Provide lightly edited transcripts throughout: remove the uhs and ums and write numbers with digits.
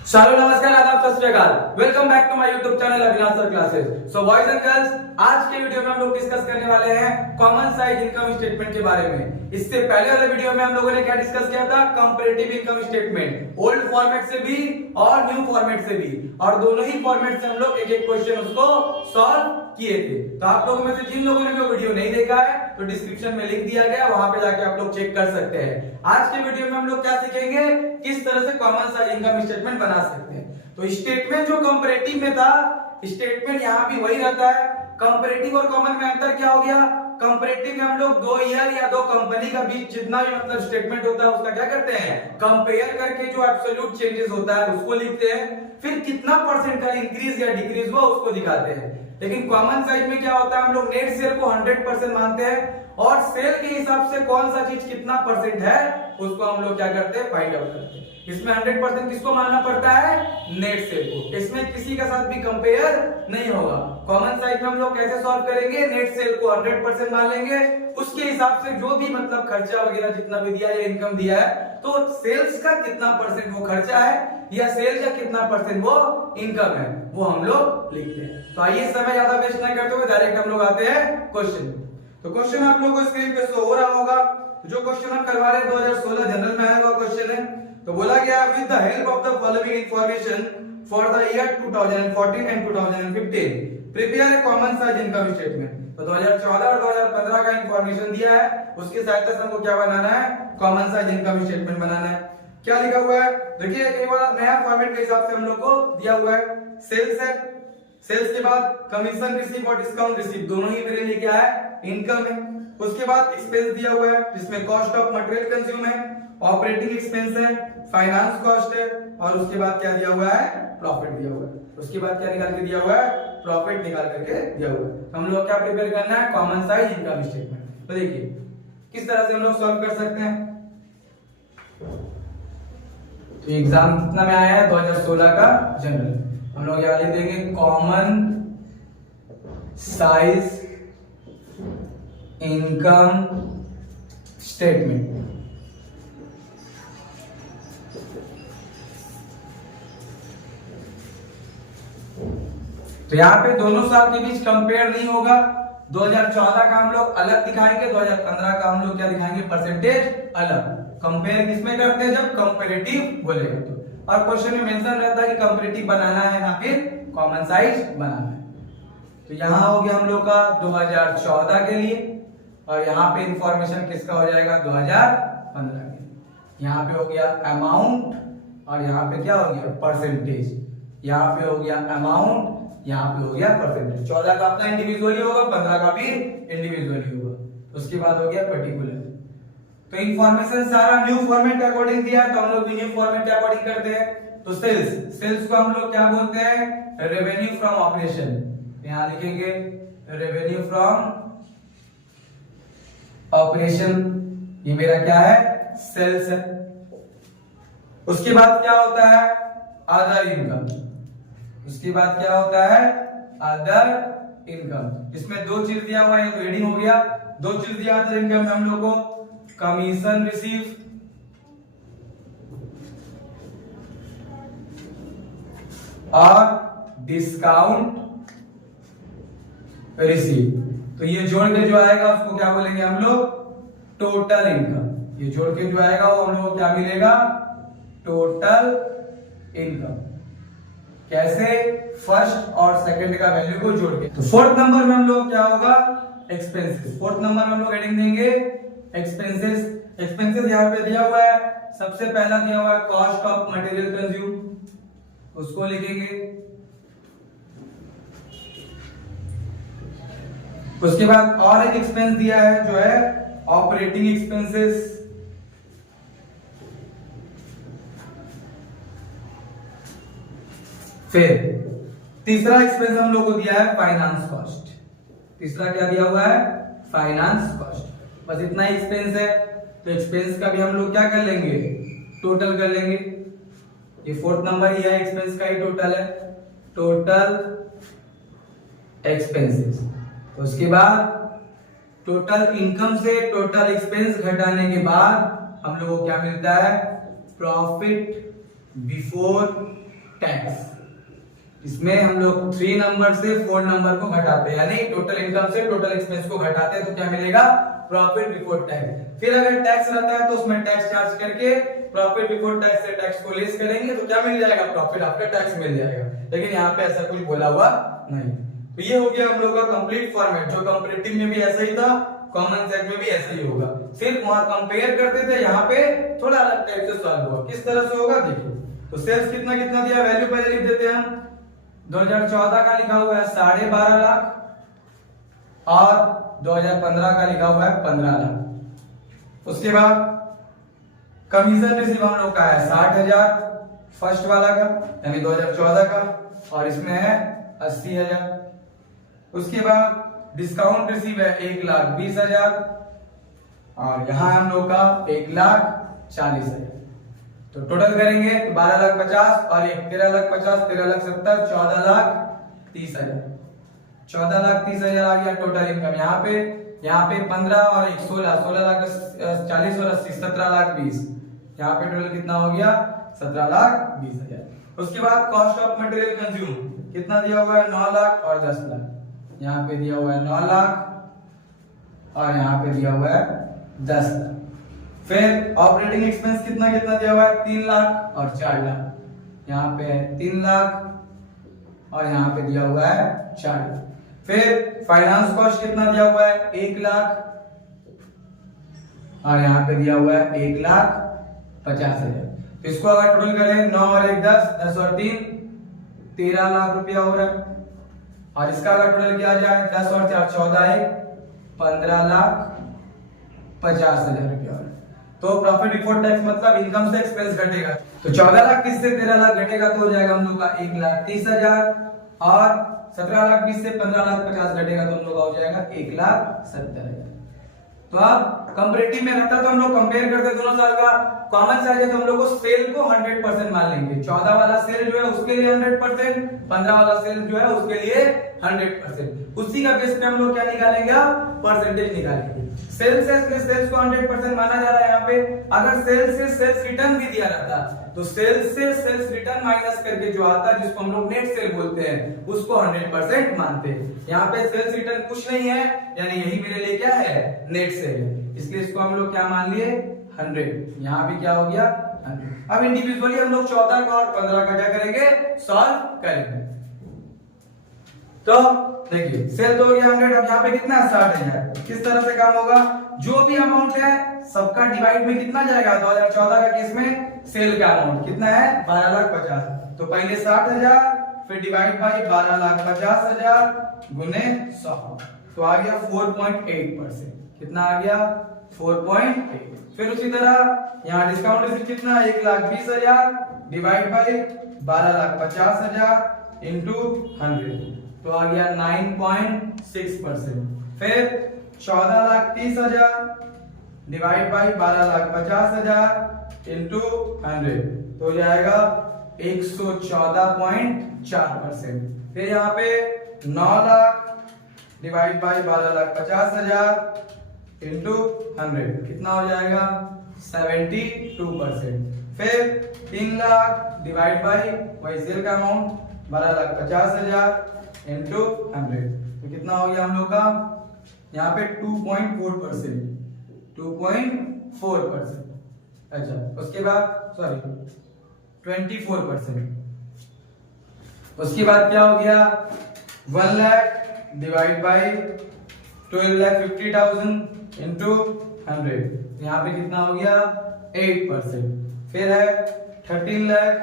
चलो नमस्कार आदाब Sat Sri Akal. Welcome back to my YouTube channel Avinash sir classes. So boys and girls, आज के वीडियो में हम लोग डिस्कस करने वाले हैं कॉमन साइज इनकम स्टेटमेंट के बारे में। इससे पहले वाले वीडियो में हम लोगों ने क्या डिस्कस किया था? Comparative income statement, old format से भी और न्यू फॉर्मेट से भी, और दोनों ही फॉर्मेट से हम लोग एक एक क्वेश्चन उसको सॉल्व किए थे। तो आप लोगों में से जिन लोगों ने वो वीडियो नहीं देखा है तो डिस्क्रिप्शन में लिंक दिया गया, वहां पे जाके आप लोग चेक कर सकते हैं। आज के वीडियो में हम लोग क्या सीखेंगे, किस तरह से कॉमन साइज इनकम स्टेटमेंट बना सकते हैं। तो स्टेटमेंट जो कंपैरेटिव में था, स्टेटमेंट यहां भी वही रहता है। कंपैरेटिव और कॉमन में अंतर क्या हो गया? कंपैरेटिव में हम लोग दो ईयर या दो कंपनी का बीच जितना भी मतलब स्टेटमेंट होता है उसका क्या करते हैं, कंपेयर करके जो एब्सोल्यूट चेंजेस होता है उसको लिखते हैं, फिर कितना परसेंट का इंक्रीज या डिक्रीज हुआ उसको दिखाते हैं। लेकिन कॉमन साइज में क्या होता है, हम लोग नेट सेल को 100% मानते हैं और सेल के हिसाब से कौन सा चीज कितना परसेंट है उसको हम लोग क्या करते हैं, फाइंड आउट करते हैं। इसमें 100% किसको मानना पड़ता है? नेट सेल को। इसमें किसी के साथ भी कंपेयर नहीं होगा। कॉमन साइज में हम लोग कैसे सॉल्व करेंगे? नेट सेल को 100% मान लेंगे, उसके हिसाब से जो भी मतलब खर्चा वगैरह जितना भी दिया है, इनकम दिया है, तो सेल्स का कितना परसेंट वो खर्चा है या सेल का कितना परसेंट वो इनकम है, वो हम लोग लिखते हैं। तो आइए समय ज्यादा वेस्ट ना करते हुए डायरेक्ट हम लोग आते हैं क्वेश्चन। तो क्वेश्चन आप लोगों को स्क्रीन पे शो हो रहा होगा। जो क्वेश्चन हम करवा रहे हैं 2016 जनरल में आया हुआ क्वेश्चन है। तो बोला गया with the help of the following information for the year 2014 and 2015 prepare a common size income statement. तो 2014 और 2015 का इंफॉर्मेशन दिया है, उसकी सहायता से हमको क्या बनाना है? कॉमन साइज इनकम स्टेटमेंट बनाना है। क्या लिखा हुआ है देखिए, कई बार नया फॉर्मेट के हिसाब से हम लोग को दिया हुआ है। सेल्स है, सेल्स के बाद कमीशन रिसीव और डिस्काउंट रिसीव दोनों ही मेरे लिए क्या है? इनकम है। उसके बाद एक्सपेंस दिया हुआ है जिसमें कॉस्ट ऑफ मटेरियल कंज्यूम है, ऑपरेटिंग एक्सपेंस है, फाइनेंस कॉस्ट है, और उसके बाद क्या दिया हुआ है? प्रॉफिट दिया हुआ है। उसके बाद क्या निकाल के दिया हुआ है? प्रॉफिट निकाल करके दिया हुआ है। तो हम लोग क्या प्रिपेयर करना है? Common size income statement. तो देखिए किस तरह से हम लोग सॉल्व कर सकते हैं। तो एग्जाम कितना में आया है? 2016 का जनरल। हम लोग यहाँ लिख देंगे कॉमन साइज इनकम स्टेटमेंट। तो यहाँ पे दोनों साल के बीच कंपेयर नहीं होगा। 2014 का हम लोग अलग दिखाएंगे, 2015 का हम लोग क्या दिखाएंगे? परसेंटेज अलग। कंपेयर किसमें करते हैं? जब कंपैरेटिव बोलेगा तो। और क्वेश्चन में मेंशन रहता है कि कंपैरेटिव बनाना है या फिर कॉमन साइज बनाना है। तो यहाँ हो गया हम लोग का 2014 के लिए, और यहाँ पे इंफॉर्मेशन किसका हो जाएगा? 2015 के। यहाँ पे हो गया अमाउंट और यहाँ पे क्या हो गया? परसेंटेज। यहाँ पे हो गया अमाउंट, यहाँ पे हो गया परसेंटेज। 14 का अपना इंडिविजुअली होगा, 15 का भी इंडिविजुअली होगा। उसके बाद हो गया पर्टिकुलर। तो इंफॉर्मेशन सारा न्यू फॉर्मेट के अकॉर्डिंग दिया है, तो हम लोग भी न्यू फॉर्मेट के अकॉर्डिंग करते हैं। तो सेल्स, सेल्स को हम लोग क्या बोलते हैं? Revenue from operation. यहां लिखेंगे रेवेन्यू फ्रॉम ऑपरेशन। ये मेरा क्या है? सेल्स है। उसके बाद क्या होता है? Other income. उसके बाद क्या होता है? Other income. इसमें दो चीज दिया हुआ है, हेडिंग हो गया। दो चीज दिया अदर इनकम में हम लोग को, कमीशन रिसीव और डिस्काउंट रिसीव। तो ये जोड़ के जो आएगा उसको क्या बोलेंगे हम लोग? Total income. ये जोड़ के जो आएगा वो हम लोग को क्या मिलेगा? Total income. कैसे? फर्स्ट और सेकंड का वैल्यू को जोड़ के। तो फोर्थ नंबर में हम लोग क्या होगा? एक्सपेंसेस। फोर्थ नंबर में हम लोग हेडिंग देंगे एक्सपेंसेस। एक्सपेंसेस यहाँ पे दिया हुआ है, सबसे पहला दिया हुआ है कॉस्ट ऑफ मटेरियल कंज्यूम, उसको लिखेंगे। उसके बाद और एक एक्सपेंस दिया है जो है ऑपरेटिंग एक्सपेंसेस। फिर तीसरा एक्सपेंस हम लोग को दिया है फाइनेंस कॉस्ट। तीसरा क्या दिया हुआ है? Finance cost. बस इतना ही एक्सपेंस है। तो एक्सपेंस का भी हम लोग क्या कर लेंगे? टोटल कर लेंगे। ये फोर्थ नंबर ही है, एक्सपेंस का ही टोटल है, टोटल एक्सपेंसेस। तो उसके बाद टोटल इनकम से टोटल एक्सपेंस घटाने के बाद हम लोग को क्या मिलता है? Profit before tax. इसमें हम लोग 3 नंबर से 4 नंबर को घटाते हैं, यानी टोटल इनकम से टोटल एक्सपेंस को घटाते हैं, तो क्या मिलेगा? Profit before tax. फिर अगर टैक्स रहता है तो उसमें टैक्स चार्ज करके प्रॉफिट बिफोर टैक्स से टैक्स को लेस करेंगे तो क्या मिल जाएगा? प्रॉफिट आफ्टर टैक्स मिल जाएगा। लेकिन यहाँ पे ऐसा कुछ बोला हुआ नहीं। तो ये हो गया हम लोग का कंप्लीट फॉर्मेट, जो कंपैरेटिव में भी ऐसा ही था, कॉमन सेट में भी ऐसा ही होगा। सिर्फ वहां कंपेयर करते थे, यहाँ पे थोड़ा अलग टाइप से सॉल्व हुआ। किस तरह से होगा देखिए। तो सेल्स कितना कितना दिया, वैल्यू पहले लिख देते हैं हम। 2014 का लिखा हुआ है 12.5 लाख और 2015 का लिखा हुआ है 15 लाख। उसके बाद कमीशन रिसीव हम लोग का है 60,000 फर्स्ट वाला का, यानी 2014 का, और इसमें है 80,000। उसके बाद डिस्काउंट रिसीव है 1,20,000 और यहाँ हम लोग का 1,40,000। तो टोटल करेंगे तो 12,50,000 और 13,50,000, 13,70,000, 14,30,000। 14,30,000 आ गया टोटल इनकम। यहाँ पे 15 और 1 16, 16,40,000 और 80, 17,20,000। यहाँ पे टोटल कितना हो गया? 17,20,000। उसके बाद कॉस्ट ऑफ मटेरियल कंज्यूम कितना दिया हुआ है? 9 लाख और 10 लाख। यहाँ पे दिया हुआ है 9 लाख और यहाँ पे दिया हुआ है 10 लाख। फिर ऑपरेटिंग एक्सपेंस कितना कितना दिया हुआ है? 3 लाख और 4 लाख। यहाँ पे है 3 लाख और यहाँ पे दिया हुआ है 4 लाख। फिर फाइनेंस कॉस्ट कितना दिया हुआ है? 1 लाख और यहाँ पे दिया हुआ है 1,50,000। तो इसको अगर टोटल करें 9 और 1 10, 10 और 3 13 लाख रुपया हो रहा है। और इसका अगर टोटल किया जाए 10 और 4 14, 15,50,000 रुपया हो रहा है। तो प्रॉफिट बिफोर टैक्स मतलब इनकम से एक्सपेंस घटेगा। तो 14 लाख 30 से 13 लाख घटेगा तो हो जाएगा हम लोग का 1,30,000 और 17,20,000 से 15,50,000 घटेगा तो हम लोग का हो जाएगा 1,70,000। तो अब कंपैरेटिव में रहता तो हम लोग कंपेयर करते दोनों साल का। कॉमन साइज है तो हम लोग को सेल को 100% मान लेंगे। 14 वाला सेल जो है उसके लिए 100%, 15 वाला सेल जो है उसके लिए 100%। उसी का बेस पे हम लोग क्या निकालेंगे? परसेंटेज निकालेंगे। सेल्स को 100% माना जा रहा है। यहाँ पे अगर सेल्स से सेल्स रिटर्न भी दिया रहता तो सेल्स से सेल्स रिटर्न माइनस करके जो आता है जिसको हम लोग नेट सेल बोलते हैं उसको 100% मानते हैं। यहाँ पे सेल्स रिटर्न कुछ नहीं है, यानी यही मेरे लिए क्या है? नेट सेल है, इसलिए इसको हम लोग क्या मान लिए? 100। यहाँ भी क्या हो गया? 100। अब इंडिविजुअली हम लोग 14 का और 15 का क्या करेंगे? सॉल्व करेंगे। तो देखिए सेल तो हो गया 100। अब यहाँ पे कितना है? 60,000। किस तरह से काम होगा? जो भी अमाउंट है सबका डिवाइड में कितना जाएगा? 2014 का केस में सेल का अमाउंट कितना है? 12,50,000। तो पहले 60,000 फिर डिवाइड बाई 12,50,000 गुने 100 तो आ गया 4.8%। कितना आ गया? 4.8। फिर उसी तरह यहाँ डिस्काउंट रिसीव कितना? 1,20,000 डिवाइड बाई 12,50,000 इंटू 100 तो आ गया 9.6%। फिर 14,30,000 डिवाइड बाई 12,50,000 इंटू 100 तो हो जाएगा 114.4%। फिर यहाँ पे 9 लाख डिवाइड बाई 12,50,000 इंटू 100 कितना हो जाएगा? 72%। फिर 3 लाख डिवाइड बाई वही सेल का अमाउंट 12,50,000 इंटू 100 तो कितना हो गया हम लोग का? यहाँ पे 2.4%। 2.4%। अच्छा उसके बाद 24%। उसके बाद क्या हो गया? 1 लाख डिवाइड बाई 12,50,000 इंटू 100 यहाँ पे कितना हो गया? 8%। फिर है 13 लाख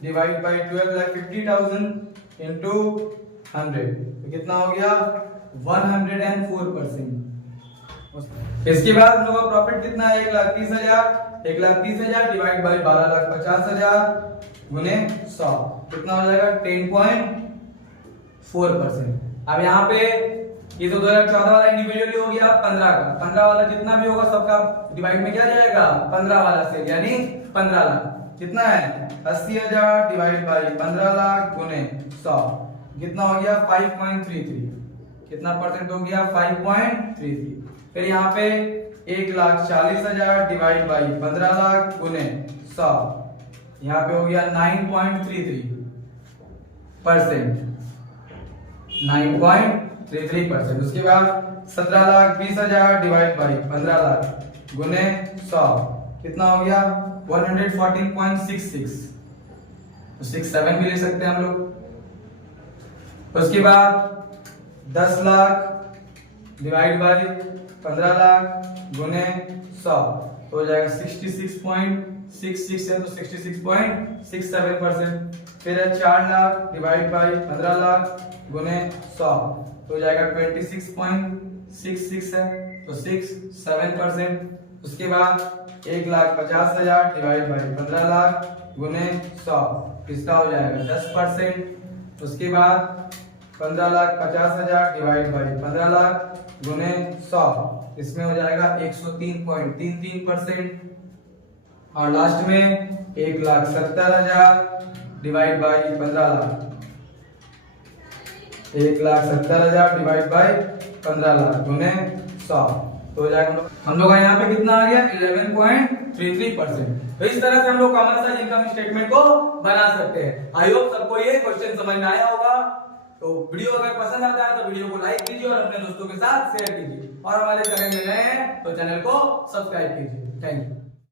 डिवाइड बाई 12,50,000 इंटू 100 तो कितना हो गया? 104%। इसके बाद हम लोग का प्रॉफिट कितना है? 1,30,000। 1,30,000 डिवाइड बाई 12,50,000 गुने 100 कितना हो जाएगा? 10.4%। अब यहाँ पे ये तो 2014 वाला इंडिविजुअली हो गया। 15 का 15 वाला जितना भी होगा सबका डिवाइड में क्या जाएगा? 15 वाला से यानी 15 लाख कितना है? 80,000 डिवाइड बाई 15 लाख गुने 100 कितना हो गया? 5.33। कितना परसेंट हो गया? 5.33। फिर यहाँ पे 1,40,000 डिवाइड बाई 15 लाख गुने 100 यहाँ पे हो गया 9.33%, 9.33%। उसके बाद 17,20,000 डिवाइड बाई 15 लाख गुने 100 कितना हो गया 114.66, तो 67 भी ले सकते हैं हम लोग। उसके बाद 10 लाख डिवाइड बाई 15 लाख गुने 100 तो हो जाएगा 66.66 है, तो 66.67%। फिर है 4 लाख डिवाइड बाई 15 लाख गुने 100 तो हो जाएगा 26.66 है, तो 67%। उसके बाद 1,50,000 डिवाइड बाई 15 लाख गुने 100 इसका हो जाएगा 10%। उसके बाद 15,50,000 डिवाइड बाई 15 लाख गुने 100 इसमें हो जाएगा 103.33%। और लास्ट में 1,70,000 divide by 15 lakh, 1,70,000 divide by 15 lakh गुने 100 तो हो जाएगा हम लोग का यहाँ पे कितना आ गया 11.33%। तो इस तरह से हम लोग कॉमन साइज इनकम स्टेटमेंट को बना सकते हैं। आई होप सबको ये क्वेश्चन समझ में आया होगा। तो वीडियो अगर पसंद आता है तो वीडियो को लाइक कीजिए और अपने दोस्तों के साथ शेयर कीजिए, और हमारे चैनल में नए हैं तो चैनल को सब्सक्राइब कीजिए। Thank you.